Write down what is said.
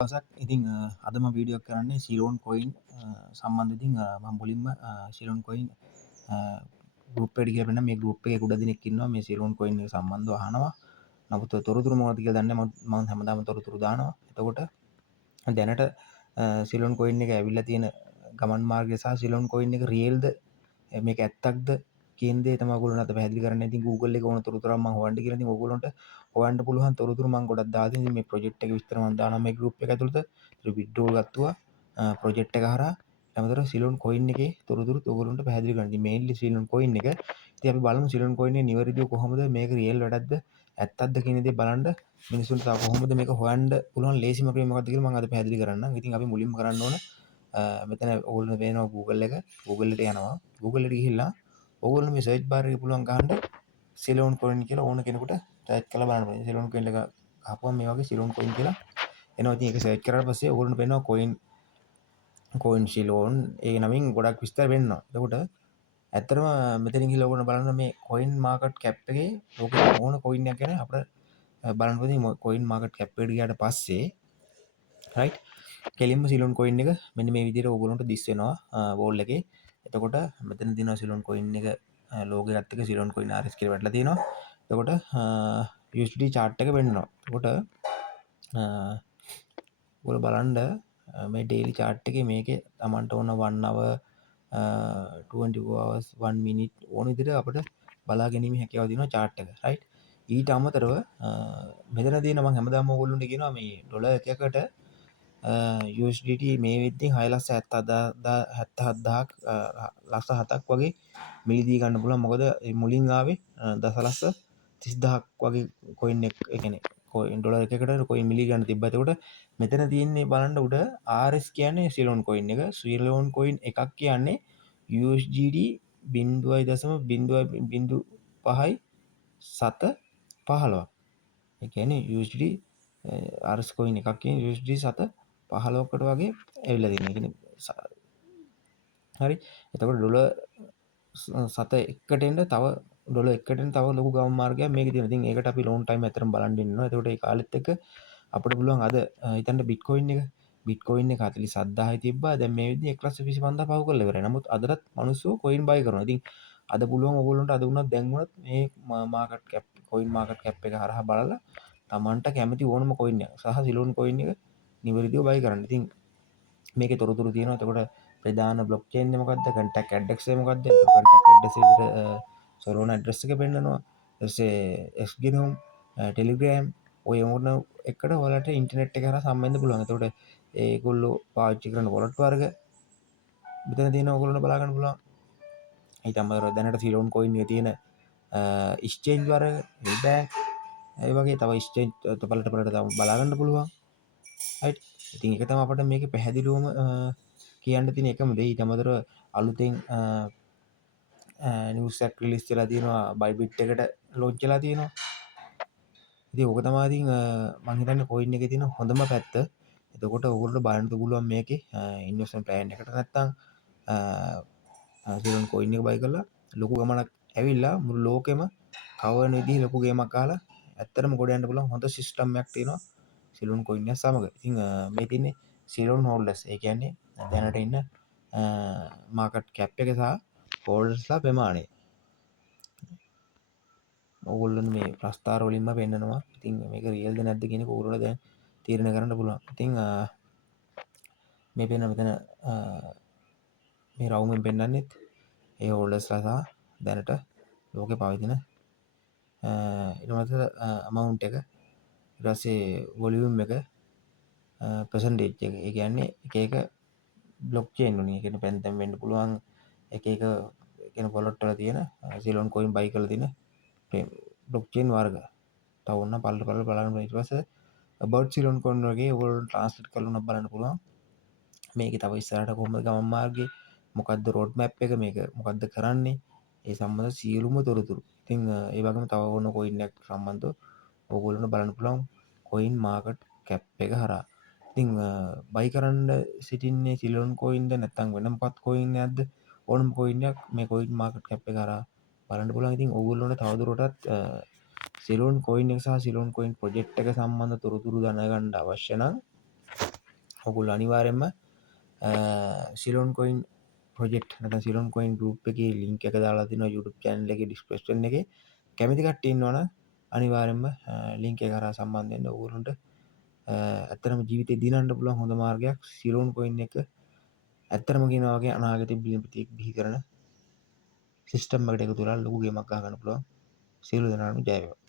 දවසක් ඉතින් අද මම වීඩියෝ එකක් කරන්නේ සිලෝන් කොයින් සම්බන්ධ. ඉතින් මම මුලින්ම සිලෝන් කොයින් ගෲප් එකට ගිහලා බලන්න. මේ ගෲප් එකේ කුඩ දෙනෙක් ඉන්නවා මේ සිලෝන් කොයින් එක සම්බන්ධව අහනවා. නමුත් තොරතුරු මොනවද කියලා දන්නේ නැහැ. මම හැමදාම තොරතුරු දානවා. එතකොට දැනට සිලෝන් කොයින් එක ඇවිල්ලා තියෙන ගමන් මාර්ගය සහ සිලෝන් කොයින් එක රියල්ද මේක ඇත්තක්ද කියන දේ තමයි ඔයගොල්ලෝ අත පැහැදිලි කරන්න. ඉතින් Google එකේ ඕන තොරතුරක් මම හොයන්න කියලා. ඉතින් ඔයගොල්ලන්ට හොයන්න පුළුවන් තොරතුරු මම ගොඩක් දාලා තියෙනවා. මේ ප්‍රොජෙක්ට් එක විස්තර මම දානවා මේ group එක ඇතුළත. ඒක විඩ්‍රෝල් ගත්තා ප්‍රොජෙක්ට් එක හරහා. ඊටමතර සිලෝන් කොයින් එකේ තොරතුරු ඔයගොල්ලන්ට පැහැදිලි කරන්න. ඉතින් මේන්ලි සිලෝන් කොයින් එක. ඉතින් අපි බලමු සිලෝන් කොයින් එක නිවැරදිව කොහොමද මේක රියල් වැඩක්ද ඇත්තක්ද කියන දේ බලන්න මිනිස්සුන්ට තව කොහොමද මේක හොයන්න පුළුවන් ලේසිම ක්‍රමය මොකක්ද කියලා මම අද පැහැදිලි කරන්නම්. ඉතින් අපි මුලින්ම කරන්න ඕන මෙතන ඔයගොල්ලන්ට පේනවා Google එක. Google එකට යනවා. Google එකට ගිහිල්ලා ඔයගොල්ලෝ මේ සර්ච් බාර් එකේ පුළුවන් ගහන්න සිලෝන් කොයින් කියලා ඕන කෙනෙකුට සර්ච් කරලා බලන්න පුළුවන්. සිලෝන් කොයින් එක ගහපුවම මේ වගේ සිලෝන් කොයින් කියලා එනවා. ඉතින් ඒක සර්ච් කරාට පස්සේ ඔයගොල්ලන්ට පේනවා කොයින් සිලෝන් ඒ නමින් ගොඩක් විස්තර වෙන්නවා. එතකොට ඇත්තටම මෙතනින් ගිහලා ඔයගොල්ලෝ බලන්න මේ කොයින් මාකට් කැප් එකේ ලෝකේ ඕන කොයින් එකක් ගැන අපිට බලන්න පුළුවන්. කොයින් මාකට් කැප් එකට ගියාට පස්සේ රයිට් කෙලින්ම සිලෝන් කොයින් එක මෙන්න මේ විදිහට ඔයගොල්ලන්ට දිස් වෙනවා වෝල් එකේ. එතකොට මෙතන තියෙනවා සිලෝන් කොයින් එක ලෝගෝ එකත් එක්ක සිලෝන් කොයින් RS කියලා වැටලා තියෙනවා. එතකොට USD chart එක වෙන්නවා. එතකොට ඔයගොල්ලෝ බලන්න මේ daily chart එකේ මේකේ Tamanට ඕන 1 hour 24 hours 1 minute ඕන විදිහට අපිට බලා ගැනීම හැකියාව දෙනවා chart එක. right ඊට අමතරව මෙතන තියෙන මම හැමදාම ඔයගොල්ලන්ට කියනවා මේ ඩොලර් එකකට USDT මේ වෙද්දී 6,77,000ක් ලක්ෂ 7ක් වගේ මිලදී ගන්න පුළුවන්. මොකද මුලින් ආවේ දසලක්ෂ 30000ක් වගේ කොයින් එක කියන්නේ කොයින් ඩොලර් එකකට කොයින් මිලි ගන්න තිබ්බා. එතකොට මෙතන තියෙන්නේ බලන්න උඩ RS කියන්නේ සිලෝන් කොයින් එක. සිලෝන් කොයින් එකක් කියන්නේ USDT 0.0.05යි 7.15. ඒ කියන්නේ USD RS කොයින් එකක් කියන්නේ USD 7.15කට වගේ ඇවිල්ලා තියෙනවා. කියන්නේ හරි. එතකොට ඩොලර් 7.1ට එන්න තව ඩොලර් 1ට එන්න තව ලොකු ගමන් මාර්ගයක් මේකේ තියෙනවා. ඉතින් ඒකට අපි ලොන් ටයිම් ඇතරම් බලන් ඉන්නවා. එතකොට ඒ කාලෙත් එක්ක අපිට පුළුවන් අද හිතන්න බිට්කොයින් එක 47000යි තිබ්බා. දැන් මේ විදිහේ 125000 පහු කරලා ඉවරයි. නමුත් අදටත් මිනිස්සු කොයින් බයි කරනවා. ඉතින් අද පුළුවන් ඔයගොල්ලන්ට අද වුණත් දැන් වුණත් මේ market cap coin market cap එක හරහා බලලා Tamanට කැමති ඕනම කොයින් එක සහ සිලෝන් කොයින් එක නිවැරදිව බයි කරන්න. ඉතින් මේකේ තොරතුරු තියෙනවා. එතකොට ප්‍රධාන බ්ලොක් චේන් එක මොකද්ද? කන්ටැක්ට් ඇඩ්‍රස් එක මොකද්ද? කන්ටැක්ට් ඇඩ්‍රස් එකට සර්වර් ඇඩ්‍රස් එක පෙන්නනවා. ඊට පස්සේ Xgenome Telegram ඔය මොන එකට ඔයාලට ඉන්ටර්නෙට් එක හරහා සම්බන්ධ පුළුවන්. එතකොට ඒගොල්ලෝ පාවිච්චි කරන වොලට් වර්ග මෙතන තියෙනවා ඔයගොල්ලන්ට බලා ගන්න පුළුවන්. ඊට අමතරව දැනට සිලෝන් කොයින් එකේ තියෙන එක්ස්චේන්ජ් වර්ග බෑන්ක් ඒ වගේ තව එක්ස්චේන්ජ් පළට තව බලා ගන්න පුළුවන්. right ඉතින් ඒක තමයි අපිට මේකේ පැහැදිලිවම කියන්න තියෙන එකම දේ. ඊට අමතරව අලුතෙන් නිවුස් එකක් රිලීස් වෙලා තියෙනවා. බයිබිට් එකට ලොන්ච් වෙලා තියෙනවා. ඉතින් ඕක තමයි ඉතින් මම හිතන්නේ කොයින් එකේ තියෙන හොඳම පැත්ත. එතකොට ඔයගොල්ලෝ බලන්න පුළුවන් මේකේ ඉන්වෙස්ට්මන්ට් ප්ලෑන් එකට නැත්තම් සිලෝන් කොයින් එක බයි කරලා ලොකු ගමනක් ඇවිල්ලා මුළු ලෝකෙම කවන විදිහේ ලොකු ගේමක් අහලා ඇත්තටම ගොඩ යන්න පුළුවන් හොඳ සිස්ටම් එකක් තියෙනවා සිලෝන් කොයින් එක සමග. ඉතින් මේ තියන්නේ සිලෝන් හෝල්ඩර්ස්. ඒ කියන්නේ දැනට ඉන්න මාකට් කැප් එක සහ හෝල්ඩර්ස්ලා ප්‍රමාණය. ඔයගොල්ලන් මේ ප්‍රස්තාර වලින්ම පෙන්නනවා. ඉතින් මේක රියල්ද නැද්ද කියන එක ඔයගොල්ලෝ දැන් තීරණය කරන්න පුළුවන්. ඉතින් මේ පේන මෙතන මේ රවුමෙන් පෙන්වන්නෙත් ඒ හෝල්ඩර්ස්ලා සහ දැනට ලෝකේ පවතින ඊට පස්සේ amount එක ඊට පස්සේ වොලියුම් එක percentage එක. ඒ කියන්නේ එක එක බ්ලොක් චේන් වලින් ඒ කියන්නේ පැන්තම් වෙන්න පුළුවන් එක එක කියන වොලට් වල තියෙන සිලෝන් කොයින් බයි කරලා තියෙන බ්ලොක් චේන් වර්ග. තව ඕන පල්ල බලන්න. ඊට පස්සේ about සිලෝන් කොයින් වගේ ඔයගොල්ලෝ ට්‍රාන්ස්ලේට් කරලා බලන්න පුළුවන්. මේකේ තව ඉස්සරහට කොහොමද ගමන් මාර්ගය මොකද්ද රෝඩ් මැප් එක මේක මොකද්ද කරන්නේ ඒ සම්බන්ධ සියලුම තොරතුරු. ඉතින් ඒ වගේම තව ඕන කොයින් එකක් සම්බන්ධව ඕගොල්ලන්ට බලන්න පුළුවන් කොයින් මාකට් කැප් එක හරහා. ඉතින් බයි කරන්න සිටින්නේ සිලෝන් කොයින්ද නැත්නම් වෙන මොකක් කොයින් එකක්ද ඕනම කොයින් එකක් මේ කොයින් මාකට් කැප් එක හරහා බලන්න පුළුවන්. ඉතින් ඕගොල්ලන්ට තවදුරටත් සිලෝන් කොයින් එක සහ සිලෝන් කොයින් ප්‍රොජෙක්ට් එක සම්බන්ධ තොරතුරු දැනගන්න අවශ්‍ය නම් ඔගොල්ලෝ අනිවාර්යයෙන්ම සිලෝන් කොයින් ප්‍රොජෙක්ට් නැත්නම් සිලෝන් කොයින් ගෲප් එකේ ලින්ක් එක දාලා තිනවා YouTube channel එකේ description එකේ. කැමති කට්ටිය ඉන්නවනම් අනිවාර්යයෙන්ම ලින්ක් එක හරහා සම්බන්ධ වෙන්න. ඕගොල්ලන්ට ඇත්තටම ජීවිතේ දිනන්න පුළුවන් හොඳ මාර්ගයක් සිලෝන් කොයින් එක. ඇත්තටම කියනවා වගේ අනාගතේ බිලියනපතියෙක් බිහි කරන සිස්ටම් එකට එකතු වෙලා ලොකු ගේමක් ගහ ගන්න පුළුවන්. සියලු දෙනාටම ජය වේවා.